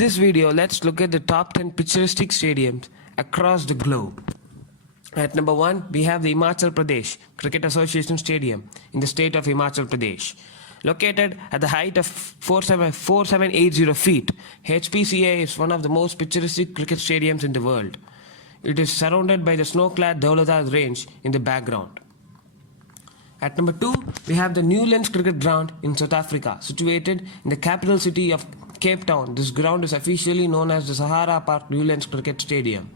this video, let's look at the top 10 picturesque stadiums across the globe. At number 1, we have the Himachal Pradesh Cricket Association Stadium in the state of Himachal Pradesh. Located at the height of 4780 feet, HPCA is one of the most picturesque cricket stadiums in the world. It is surrounded by the snow-clad Dhauladar Range in the background. At number 2, we have the Newlands Cricket Ground in South Africa, situated in the capital city of Cape Town. This ground is officially known as the Sahara Park Newlands Cricket Stadium.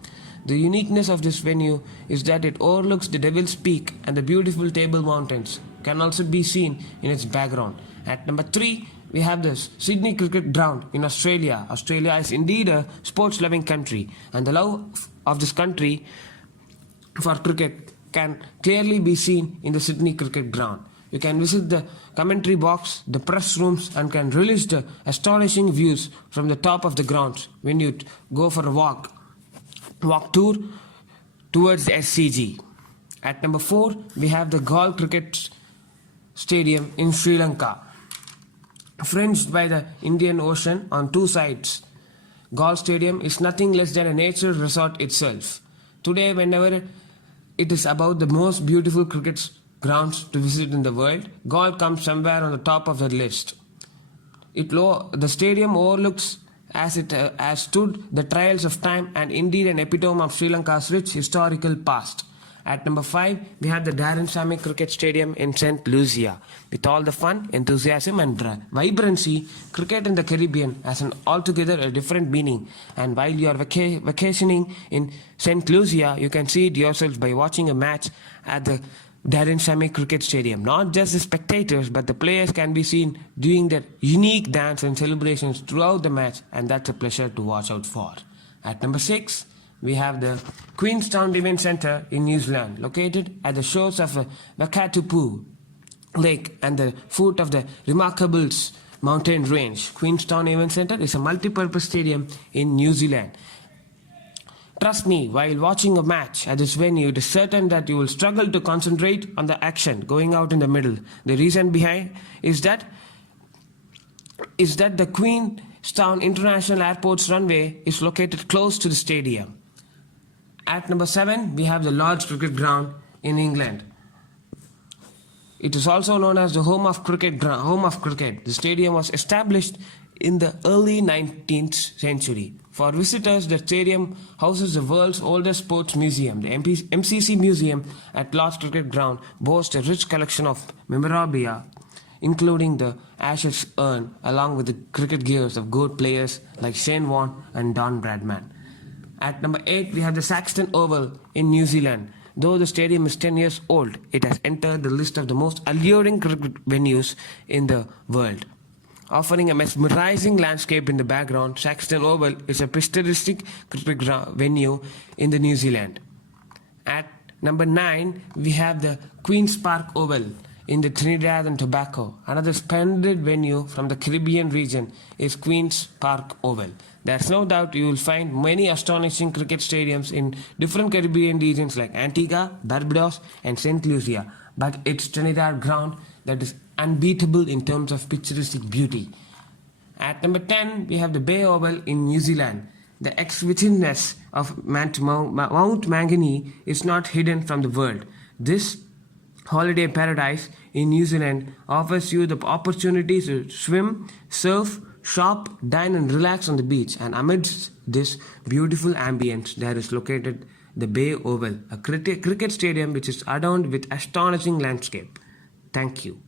The uniqueness of this venue is that it overlooks the Devil's Peak, and the beautiful Table Mountains can also be seen in its background. At number 3, we have the Sydney Cricket Ground in Australia. Australia is indeed a sports-loving country, and the love of this country for cricket can clearly be seen in the Sydney Cricket Ground. You can visit the commentary box, the press rooms, and can relish the astonishing views from the top of the grounds when you go for a walk tour towards the SCG. At number 4, we have the Galle Cricket Stadium in Sri Lanka. Fringed by the Indian Ocean on two sides, Galle Stadium is nothing less than a nature resort itself. Today, whenever it is about the most beautiful cricket grounds to visit in the world, Galle comes somewhere on the top of the list. The stadium overlooks as it has stood the trials of time and indeed an epitome of Sri Lanka's rich historical past. At number 5, we have the Darren Sammy Cricket Stadium in St. Lucia. With all the fun, enthusiasm and vibrancy, cricket in the Caribbean has an altogether a different meaning. And while you are vacationing in St. Lucia, you can see it yourself by watching a match at the Darren Sammy Cricket Stadium. Not just the spectators, but the players can be seen doing their unique dance and celebrations throughout the match, and that's a pleasure to watch out for. At number 6, we have the Queenstown Event Centre in New Zealand, located at the shores of Wakatipu Lake and the foot of the remarkable mountain range. Queenstown Event Centre is a multi-purpose stadium in New Zealand. Trust me, while watching a match at this venue, it is certain that you will struggle to concentrate on the action going out in the middle. The reason behind is that the Queenstown International Airport's runway is located close to the stadium. At number 7, we have the Lord's Cricket Ground in England. It is also known as the home of cricket. The stadium was established in the early 19th century. For visitors, the stadium houses the world's oldest sports museum. The MCC Museum at Lord's Cricket Ground boasts a rich collection of memorabilia, including the Ashes urn, along with the cricket gears of GOAT players like Shane Warne and Don Bradman. At number 8, we have the Saxton Oval in New Zealand. Though the stadium is 10 years old, it has entered the list of the most alluring cricket venues in the world. Offering a mesmerizing landscape in the background, Saxton Oval is a picturesque cricket venue in New Zealand. At number 9, we have the Queen's Park Oval in the Trinidad and Tobago. Another splendid venue from the Caribbean region is Queen's Park Oval. There's no doubt you will find many astonishing cricket stadiums in different Caribbean regions like Antigua, Barbados and St. Lucia, but it's Trinidad ground that is unbeatable in terms of picturesque beauty. At number 10, we have the Bay Oval in New Zealand. The exquisiteness of Mount Maunganui is not hidden from the world. This holiday paradise in New Zealand offers you the opportunity to swim, surf, shop, dine and relax on the beach. And amidst this beautiful ambience, there is located the Bay Oval, a cricket stadium which is adorned with astonishing landscape. Thank you.